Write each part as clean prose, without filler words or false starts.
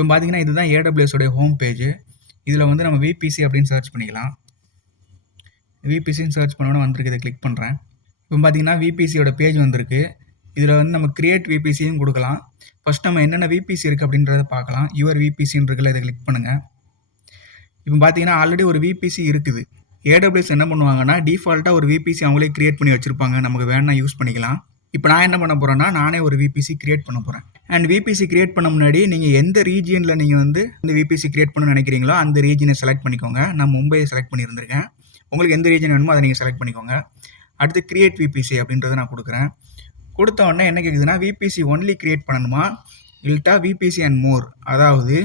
இப்போ பார்த்தீங்கன்னா இதுதான் AWS உடைய ஹோம் பேஜ். இதில் வந்து நம்ம விபிசி அப்படின்னு சர்ச் பண்ணிக்கலாம். விபிசின்னு சர்ச் பண்ணோன்னே வந்திருக்கு. இதை கிளிக் பண்ணுறேன். இப்போ பார்த்தீங்கன்னா விபிசியோட பேஜ் வந்திருக்கு. இதில் வந்து நம்ம கிரியேட் விபிசியும் கொடுக்கலாம். ஃபஸ்ட் நம்ம என்னென்ன விபிசி இருக்குது அப்படின்றத பார்க்கலாம். யுவர் விபிசின்னு இருக்குல்ல, இதை கிளிக் பண்ணுங்கள். இப்போ பார்த்தீங்கன்னா ஆல்ரெடி ஒரு விபிசி இருக்குது. AWS என்ன பண்ணுவாங்கன்னா டிஃபால்ட்டாக ஒரு விபிசி அவங்களே கிரியேட் பண்ணி வச்சுருப்பாங்க. நமக்கு வேணா யூஸ் பண்ணிக்கலாம். இப்போ நான் என்ன பண்ண போகிறேன்னா நானே ஒரு விபிசி கிரியேட் பண்ண போகிறேன். அண்ட் விபிசி கிரியேட் பண்ண முன்னாடி நீங்கள் எந்த ரீஜியனில் நீங்கள் வந்து இந்த விபிசி கிரியேட் பண்ணணும்னு நினைக்கிறீங்களோ அந்த ரீஜனை செலக்ட் பண்ணிக்கோங்க. நான் மும்பையை செலக்ட் பண்ணியிருந்திருக்கேன். உங்களுக்கு எந்த ரீஜன் வேணுமோ அதை நீங்கள் செலக்ட் பண்ணிக்கோங்க. அடுத்து கிரியேட் விபிசி அப்படின்றத நான் கொடுக்குறேன். கொடுத்த உடனே என்ன கேட்குதுன்னா விபிசி ஒன்லி கிரியேட் பண்ணணுமா இல்லட்டா விபிசி அண்ட் மோர், அதாவது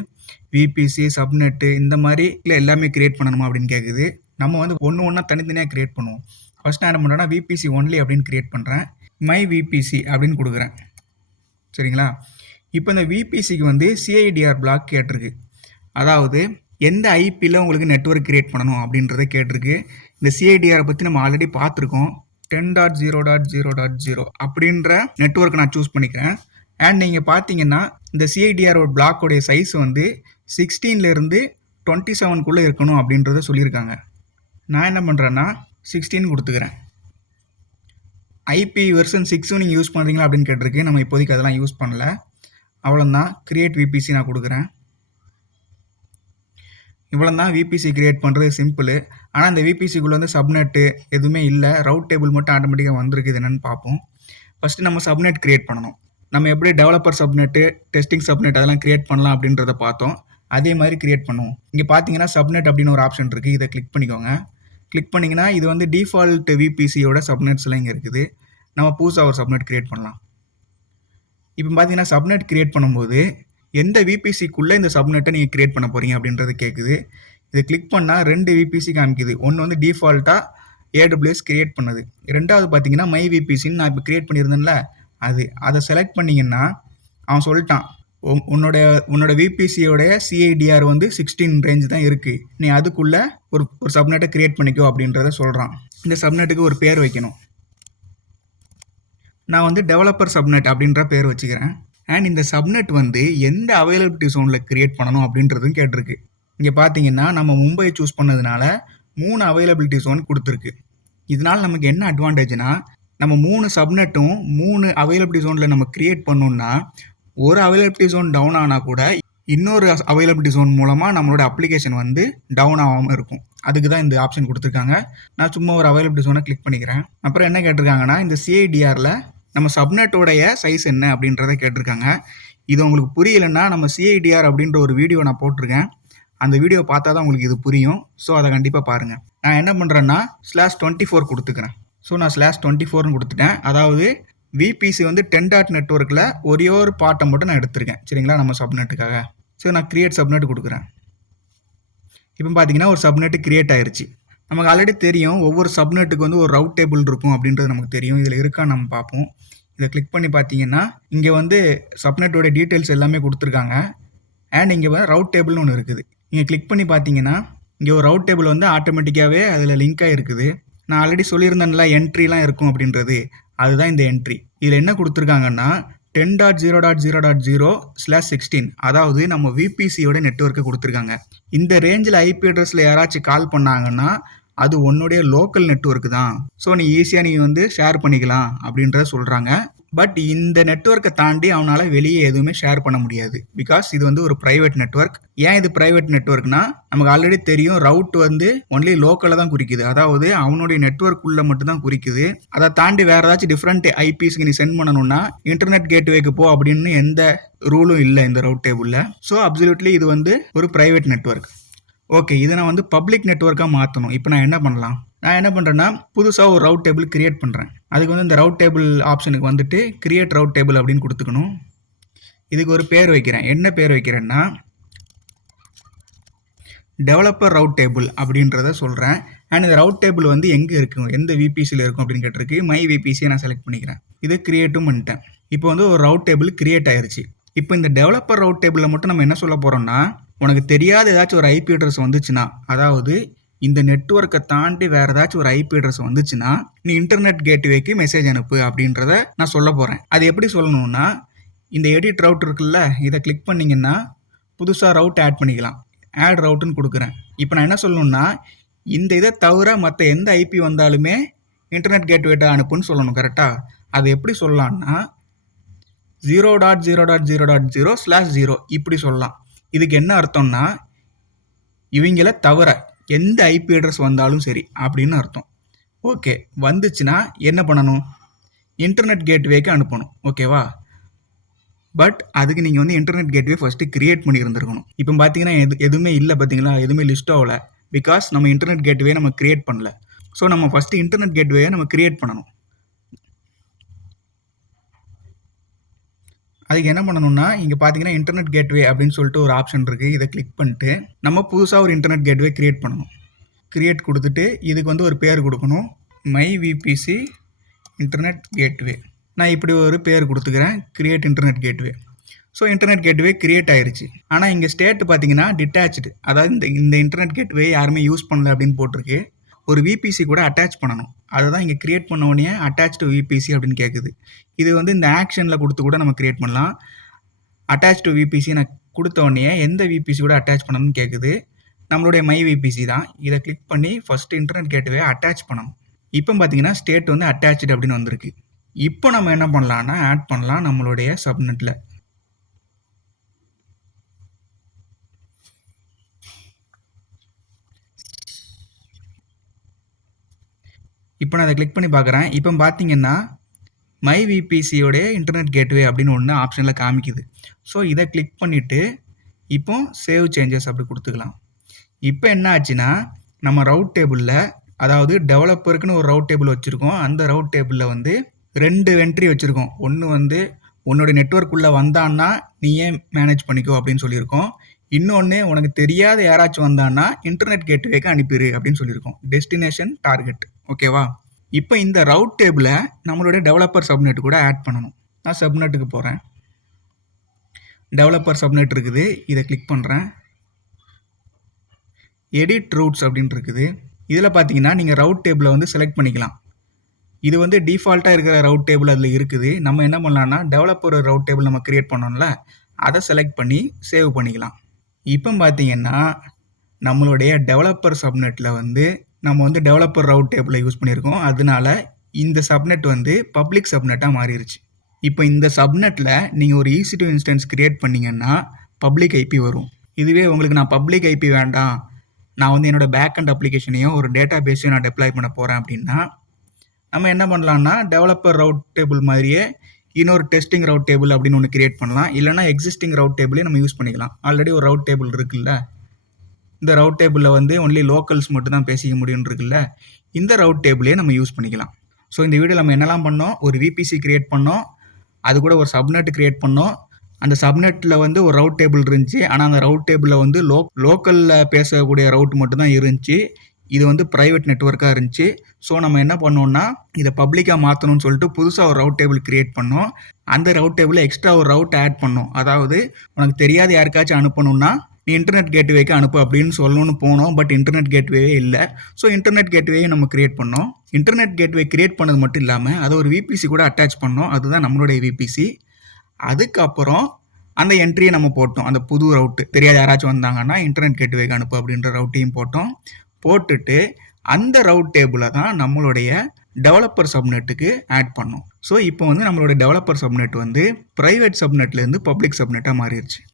விபிசி சப்நெட்டு இந்த மாதிரி இல்லை எல்லாமே கிரியேட் பண்ணணுமா அப்படின்னு கேட்குது. நம்ம வந்து ஒன்று ஒன்றா தனித்தனியாக கிரியேட் பண்ணுவோம். ஃபர்ஸ்ட் நான் என்ன பண்ணுறேன்னா விபிசி ஒன்லி அப்படின்னு கிரியேட் பண்ணுறேன். மை விபிசி அப்படின்னு கொடுக்குறேன். சரிங்களா? இப்போ இந்த விபிசிக்கு வந்து சிஐடிஆர் பிளாக் கேட்டிருக்கு. அதாவது எந்த ஐபியில் உங்களுக்கு நெட்வொர்க் கிரியேட் பண்ணணும் அப்படின்றத கேட்டிருக்கு. இந்த சிஐடிஆரை பற்றி நம்ம ஆல்ரெடி பார்த்துருக்கோம். 10.0.0.0 அப்படின்ற நெட்வொர்க் நான் சூஸ் பண்ணிக்கிறேன். அண்ட் நீங்கள் பார்த்தீங்கன்னா இந்த சிஐடிஆரோட பிளாக்கோடைய சைஸ் வந்து 16லேருந்து 27க்குள்ளே இருக்கணும் அப்படின்றத சொல்லியிருக்காங்க. நான் என்ன பண்ணுறேன்னா 16 கொடுத்துக்கிறேன். ஐபி வெர்ஷன் 6 நீங்கள் யூஸ் பண்ணுறீங்களா அப்படின்னு கேட்டிருக்கு. நம்ம இப்போதைக்கு அதெல்லாம் யூஸ் பண்ணல. அவ்வளோதான். கிரியேட் விபிசி நான் கொடுக்குறேன். இவ்வளோ தான் விபிசி கிரியேட் பண்ணுறது சிம்பிள். ஆனால் இந்த விபிசிக்குள்ளே வந்து சப்நெட்டு எதுவுமே இல்லை. ரவுட் டேபிள் மட்டும் ஆட்டோமேட்டிக்காக வந்திருக்கு. இது என்னென்னு பார்ப்போம். ஃபஸ்ட்டு நம்ம சப்நெட் கிரியேட் பண்ணணும். நம்ம எப்படி டெவலப்பர் சப்நெட்டு, டெஸ்டிங் சப்நெட் அதெல்லாம் கிரியேட் பண்ணலாம் அப்படின்றத பார்த்தோம். அதே மாதிரி கிரியேட் பண்ணுவோம். இங்கே பார்த்தீங்கன்னா சப்நெட் அப்படின்னு ஒரு ஆப்ஷன் இருக்குது. இதை கிளிக் பண்ணிக்கோங்க. கிளிக் பண்ணிங்கன்னா இது வந்து டிஃபால்ட் விபிசியோட சப்நெட்ஸ்லாம் இங்கே இருக்குது. நம்ம புதுசாக ஒரு சப்நெட் கிரியேட் பண்ணலாம். இப்போ பார்த்தீங்கன்னா சப்நெட் கிரியேட் பண்ணும்போது எந்த விபிசிக்குள்ளே இந்த சப்நெட்டை நீங்கள் கிரியேட் பண்ண போகிறீங்க அப்படின்றது கேட்குது. இதை கிளிக் பண்ணால் 2 விபிசி காமிக்குது. ஒன்று வந்து டிஃபால்ட்டாக AWS கிரியேட் பண்ணது. ரெண்டாவது பார்த்தீங்கன்னா மை விபிசின்னு நான் இப்போ கிரியேட் பண்ணியிருந்தேன்ல அதை செலக்ட் பண்ணிங்கன்னா அவன் சொல்லிட்டான் உன்னோட விபிசியோடைய சிஐடிஆர் வந்து 16 ரேஞ்ச் தான் இருக்குது. நீ அதுக்குள்ளே ஒரு சப்நெட்டை கிரியேட் பண்ணிக்கோ அப்படின்றத சொல்கிறான். இந்த சப்நெட்டுக்கு ஒரு பேர் வைக்கணும். நான் வந்து டெவலப்பர் சப்நெட் அப்படின்ற பேர் வச்சுக்கிறேன். அண்ட் இந்த சப்நெட் வந்து எந்த அவைலபிலிட்டி ஜோனில் கிரியேட் பண்ணணும் அப்படின்றதும் கேட்டிருக்கு. இங்கே பார்த்தீங்கன்னா நம்ம மும்பை சூஸ் பண்ணதுனால 3 அவைலபிலிட்டி ஜோன் கொடுத்துருக்கு. இதனால் நமக்கு என்ன அட்வான்டேஜ்னா நம்ம 3 சப்நெட்டும் 3 அவைலபிலிட்டி ஜோனில் நம்ம கிரியேட் பண்ணோம்னா ஒரு அவைலபிலிட்டி ஜோன் டவுன் ஆனால் கூட இன்னொரு அவைலபிலிட்டி ஜோன் மூலமாக நம்மளோட அப்ளிகேஷன் வந்து டவுன் ஆகாமல் இருக்கும். அதுக்கு தான் இந்த ஆப்ஷன் கொடுத்துருக்காங்க. நான் சும்மா ஒரு அவைலபிலிட்டி ஜோனை கிளிக் பண்ணிக்கிறேன். அப்புறம் என்ன கேட்டிருக்காங்கன்னா இந்த சிஐடிஆரில் நம்ம சப்நெட்டோடைய சைஸ் என்ன அப்படின்றத கேட்டிருக்காங்க. இது உங்களுக்கு புரியலைன்னா நம்ம சிஐடிஆர் அப்படின்ற ஒரு வீடியோ நான் போட்டிருக்கேன். அந்த வீடியோ பார்த்தா தான் உங்களுக்கு இது புரியும். ஸோ அதை கண்டிப்பாக பாருங்கள். நான் என்ன பண்ணுறேன்னா /24 கொடுத்துக்கிறேன். ஸோ நான் /24ன்னு கொடுத்துட்டேன். அதாவது விபிசி வந்து 10 நெட்வொர்க்கில் ஒரே ஒரு பார்ட்டை மட்டும் நான் எடுத்திருக்கேன். சரிங்களா? நம்ம சப்நெட்டுக்காக. ஸோ நான் கிரியேட் சப்நெட் கொடுக்குறேன். இப்போ பார்த்தீங்கன்னா ஒரு சப்நெட்டு கிரியேட் ஆயிடுச்சு. நமக்கு ஆல்ரெடி தெரியும் ஒவ்வொரு சப்நெட்டுக்கு வந்து ஒரு ரவுட் டேபிள் இருக்கும் அப்படின்றது நமக்கு தெரியும். இதில் இருக்கான்னு நம்ம பார்ப்போம். இதை கிளிக் பண்ணி பார்த்தீங்கன்னா இங்கே வந்து சப்நெட்டோட டீட்டெயில்ஸ் எல்லாமே கொடுத்துருக்காங்க. அண்ட் இங்கே வந்து ரவுட் டேபிள்னு ஒன்று இருக்குது. இங்கே கிளிக் பண்ணி பார்த்தீங்கன்னா இங்கே ஒரு ரவுட் டேபிள் வந்து ஆட்டோமேட்டிக்காகவே அதில் லிங்காக இருக்குது. நான் ஆல்ரெடி சொல்லியிருந்தேன்ல என்ட்ரிலாம் இருக்கும் அப்படின்றது, அதுதான் இந்த என்ட்ரி. இதில் என்ன கொடுத்துருக்காங்கன்னா 10.0.0.0/16 அதாவது நம்ம விபிசியோட நெட்வொர்க்கை கொடுத்துருக்காங்க. இந்த ரேஞ்சில் ஐபி அட்ரஸில் யாராச்சும் கால் பண்ணாங்கன்னா அது உன்னுடைய லோக்கல் நெட்வொர்க் தான். ஸோ நீ ஈஸியாக நீங்கள் வந்து ஷேர் பண்ணிக்கலாம் அப்படின்றத சொல்கிறாங்க. பட் இந்த நெட்வொர்க்கை தாண்டி அவனால் வெளியே எதுவுமே ஷேர் பண்ண முடியாது. பிகாஸ் இது வந்து ஒரு ப்ரைவேட் நெட்வொர்க். ஏன் இது ப்ரைவேட் நெட்வொர்க்னா நமக்கு ஆல்ரெடி தெரியும் ரவுட் வந்து ஒன்லி லோக்கலில் தான் குறிக்குது. அதாவது அவனுடைய நெட்வொர்க் உள்ள மட்டும் தான் குறிக்குது. அதை தாண்டி வேறு ஏதாச்சும் டிஃப்ரெண்ட் ஐபிஸ்க்கு நீ சென்ட் பண்ணணும்னா இன்டர்நெட் கேட்வேக்கு போ அப்படின்னு எந்த ரூலும் இல்லை இந்த ரவுட் டேபிளில். ஸோ அப்சல்யூட்லி இது வந்து ஒரு ப்ரைவேட் நெட்வொர்க். ஓகே, இதை நான் வந்து பப்ளிக் நெட்வொர்க்காக மாற்றணும். இப்போ நான் என்ன பண்ணலாம்? நான் என்ன பண்ணுறேன்னா புதுசாக ஒரு ரவுட் டேபிள் கிரியேட் பண்ணுறேன். அதுக்கு வந்து இந்த ரவுட் டேபிள் ஆப்ஷனுக்கு வந்துட்டு கிரியேட் ரவுட் டேபிள் அப்படின்னு கொடுத்துக்கணும். இதுக்கு ஒரு பேர் வைக்கிறேன். என்ன பேர் வைக்கிறேன்னா டெவலப்பர் ரவுட் டேபிள் அப்படின்றத சொல்கிறேன். அண்ட் இந்த ரவுட் டேபிள் வந்து எங்கே இருக்கும், எந்த விபிசியில் இருக்கும் அப்படின்னு கேட்டிருக்கு. மை விபிசியை நான் செலக்ட் பண்ணிக்கிறேன். இதை கிரியேட்டும் பண்ணிட்டேன். இப்போ வந்து ஒரு ரவுட் டேபிள் கிரியேட் ஆயிருச்சு. இப்போ இந்த டெவலப்பர் ரவுட் டேபிளில் மட்டும் நம்ம என்ன சொல்ல போகிறோம்னா உனக்கு தெரியாத ஏதாச்சும் ஒரு ஐபி அட்ரஸ் வந்துச்சுன்னா, அதாவது இந்த நெட்வொர்க்கை தாண்டி வேறு ஏதாச்சும் ஒரு ஐபி அட்ரஸ் வந்துச்சுன்னா நீ இன்டர்நெட் கேட்வேக்கு மெசேஜ் அனுப்பு அப்படின்றத நான் சொல்ல போகிறேன். அது எப்படி சொல்லணும்னா இந்த எடிட் ரவுட் இருக்குல்ல, இதை கிளிக் பண்ணிங்கன்னா புதுசாக ரவுட் ஆட் பண்ணிக்கலாம். ஆட் ரவுட்டுன்னு கொடுக்குறேன். இப்போ நான் என்ன சொல்லணும்னா, இந்த இதை தவிர மற்ற எந்த ஐபி வந்தாலுமே இன்டர்நெட் கேட்வேட்ட அனுப்புன்னு சொல்லணும். கரெக்டாக? அது எப்படி சொல்லலாம்னா 0.0.0.0/0 இப்படி சொல்லலாம். இதுக்கு என்ன அர்த்தம்னா, இவங்கள தவிர எந்த ஐபி அட்ரஸ் வந்தாலும் சரி அப்படின்னு அர்த்தம். ஓகே, வந்துச்சுன்னா என்ன பண்ணணும்? இன்டர்நெட் கேட்வேக்கு அனுப்பணும். ஓகேவா? பட் அதுக்கு நீங்கள் வந்து இன்டர்நெட் கேட்வே ஃபஸ்ட்டு கிரியேட் பண்ணி இருந்திருக்கணும். இப்போ பார்த்தீங்கன்னா எதுவுமே இல்லை. பார்த்தீங்களா? எதுவுமே லிஸ்ட் ஆகல. பிகாஸ் நம்ம இன்டர்நெட் கேட்வே நம்ம கிரியேட் பண்ணல. ஸோ நம்ம ஃபஸ்ட்டு இன்டர்நெட் கேட்வேயை நம்ம கிரியேட் பண்ணணும். அதுக்கு என்ன பண்ணணும்னா, இங்கே பார்த்தீங்கன்னா இன்டர்நெட் கேட்வே அப்படின்னு சொல்லிட்டு ஒரு ஆப்ஷன் இருக்குது. இதை கிளிக் பண்ணிட்டு நம்ம புதுசாக ஒரு இன்டர்நெட் கேட்வே கிரியேட் பண்ணணும். கிரியேட் கொடுத்துட்டு இதுக்கு வந்து ஒரு பேர் கொடுக்கணும். My VBC internet gateway. நான் இப்படி ஒரு பேர் கொடுத்துக்கிறேன், create internet gateway. So internet gateway create ஆயிருச்சு. ஆனால் இங்கே ஸ்டேட் பார்த்தீங்கன்னா டிட்டாச்சு. அதாவது இந்த இன்டர்நெட் கேட்வே யாருமே யூஸ் பண்ணல அப்படின்னு போட்டிருக்கு. ஒரு விபிசி கூட அட்டாச் பண்ணணும். அதை தான் இங்கே கிரியேட் பண்ண உடனே அட்டாச் டு விபிசி அப்படின்னு கேட்குது. இது வந்து இந்த ஆக்ஷனில் கொடுத்து கூட நம்ம கிரியேட் பண்ணலாம். அட்டாச் டு விபிசி நான் கொடுத்த உடனே எந்த விபிசி கூட அட்டாச் பண்ணணும்னு கேட்குது. நம்மளுடைய மை விபிசி தான். இதை கிளிக் பண்ணி ஃபஸ்ட்டு இன்டர்நெட் கேட்வே அட்டாச் பண்ணணும். இப்போ பார்த்தீங்கன்னா ஸ்டேட் வந்து அட்டாச்சு அப்படின்னு வந்திருக்கு. இப்போ நம்ம என்ன பண்ணலாம்னா ஆட் பண்ணலாம் நம்மளுடைய சப்நெட்டில். இப்போ நான் அதை கிளிக் பண்ணி பார்க்குறேன். இப்போ பார்த்தீங்கன்னா மை விபிசியோடைய இன்டர்நெட் கேட்வே அப்படின்னு ஒன்று ஆப்ஷனில் காமிக்குது. ஸோ இதை கிளிக் பண்ணிவிட்டு இப்போ சேவ் சேஞ்சஸ் அப்படி கொடுத்துக்கலாம். இப்போ என்ன ஆச்சுன்னா நம்ம ரவுட் டேபிளில், அதாவது டெவலப்பருக்குன்னு ஒரு ரவுட் டேபிள் வச்சுருக்கோம். அந்த ரவுட் டேபிளில் வந்து 2 என்ட்ரி வச்சுருக்கோம். ஒன்று வந்து உன்னோட நெட்வொர்க்குள்ளே வந்தான்னா நீயே மேனேஜ் பண்ணிக்கோ அப்படின்னு சொல்லியிருக்கோம். இன்னொன்று உனக்கு தெரியாத யாராச்சும் வந்தான்னா இன்டர்நெட் கேட்வேக்கு அனுப்பிடு அப்படின்னு சொல்லியிருக்கோம். Destination target. ஓகேவா? இப்போ இந்த ரவுட் டேபிளை நம்மளுடைய டெவலப்பர் சப்நெட் கூட ஆட் பண்ணணும். நான் சப்நெட்டுக்கு போகிறேன். டெவலப்பர் சப்நெட் இருக்குது. இதை கிளிக் பண்ணுறேன். எடிட் ரூட்ஸ் அப்படின்னு இருக்குது. இதில் பார்த்தீங்கன்னா நீங்கள் ரவுட் டேபிளை வந்து செலக்ட் பண்ணிக்கலாம். இது வந்து டிஃபால்ட்டாக இருக்கிற ரவுட் டேபிள் அதில் இருக்குது. நம்ம என்ன பண்ணலாம்னா டெவலப்பர் ரவுட் டேபிள் நம்ம கிரியேட் பண்ணோம்ல, அதை செலக்ட் பண்ணி சேவ் பண்ணிக்கலாம். இப்போ பார்த்தீங்கன்னா நம்மளுடைய டெவலப்பர் சப்நெட்டில் வந்து நம்ம வந்து டெவலப்பர் ரவுட் டேபிளை யூஸ் பண்ணியிருக்கோம். அதனால இந்த சப்நெட் வந்து பப்ளிக் சப்நெட்டாக மாறிடுச்சு. இப்போ இந்த சப்நெட்டில் நீங்கள் ஒரு EC2 இன்ஸ்டன்ஸ் கிரியேட் பண்ணிங்கன்னா பப்ளிக் ஐபி வரும். இதுவே உங்களுக்கு நான் பப்ளிக் ஐபி வேண்டாம், நான் வந்து என்னோடய பேக் அண்ட் அப்ளிகேஷனையும் ஒரு டேட்டா பேஸையும் நான் டெப்ளாய் பண்ண போகிறேன் அப்படின்னா நம்ம என்ன பண்ணலாம்னா டெவலப்பர் ரவுட் டேபிள் மாதிரியே இன்னொரு டெஸ்டிங் ரவுட் டேபிள் அப்படின்னு ஒன்று கிரியேட் பண்ணலாம். இல்லைனா எக்ஸிஸ்டிங் ரவுட் டேபிளே நம்ம யூஸ் பண்ணிக்கலாம். ஆல்ரெடி ஒரு ரவுட் டேபிள் இருக்குல்ல, இந்த ரவுட் டேபிளில் வந்து ஒன்லி லோக்கல்ஸ் மட்டும் தான் பேசிக்க முடியும்னு இருக்குல்ல, இந்த ரவுட் டேபிளே நம்ம யூஸ் பண்ணிக்கலாம். ஸோ இந்த வீடியோ நம்ம என்னெல்லாம் பண்ணோம்? ஒரு விபிசி கிரியேட் பண்ணோம், அது கூட ஒரு சப்நெட் கிரியேட் பண்ணோம். அந்த சப்நெட்டில் வந்து ஒரு ரவுட் டேபிள் இருந்துச்சு. ஆனால் அந்த ரவுட் டேபிளில் வந்து லோக்கலில் பேசக்கூடிய ரவுட் மட்டும் தான் இருந்துச்சு. இது வந்து ப்ரைவேட் நெட்வொர்க்காக இருந்துச்சு. ஸோ நம்ம என்ன பண்ணோம்னா இதை பப்ளிக்காக மாற்றணும்னு சொல்லிட்டு புதுசாக ஒரு ரவுட் டேபிள் கிரியேட் பண்ணோம். அந்த ரவுட் டேபிளில் எக்ஸ்ட்ரா ஒரு ரவுட் ஆட் பண்ணோம். அதாவது உனக்கு தெரியாத யாருக்காச்சும் அனுப்பணும்னா நீ இன்டர்நெட் கேட்வேக்கு அனுப்பு அப்படின்னு சொல்லணும்னு போனோம். பட் இன்டர்நெட் கேட்வேவே இல்லை. ஸோ இன்டர்நெட் கேட்வேயும் நம்ம கிரியேட் பண்ணோம். இன்டர்நெட் கேட்வே கிரியேட் பண்ணது மட்டும் இல்லாமல் அதை ஒரு விபிசி கூட அட்டாச் பண்ணோம். அதுதான் நம்மளுடைய விபிசி. அதுக்கப்புறம் அந்த என்ட்ரியை நம்ம போட்டோம். அந்த புது ரவுட்டு தெரியாத யாராச்சும் வந்தாங்கன்னா இன்டர்நெட் கேட்வேக்கு அனுப்பு அப்படின்ற ரவுட்டையும் போட்டுட்டு அந்த ரவுட் டேபிளை தான் நம்மளுடைய டெவலப்பர் சப்நெட்டுக்கு ஆட் பண்ணோம். ஸோ இப்போ வந்து நம்மளோட டெவலப்பர் சப்நெட் வந்து ப்ரைவேட் சப்நெட்லேருந்து பப்ளிக் சப்நெட்டாக மாறிடுச்சு.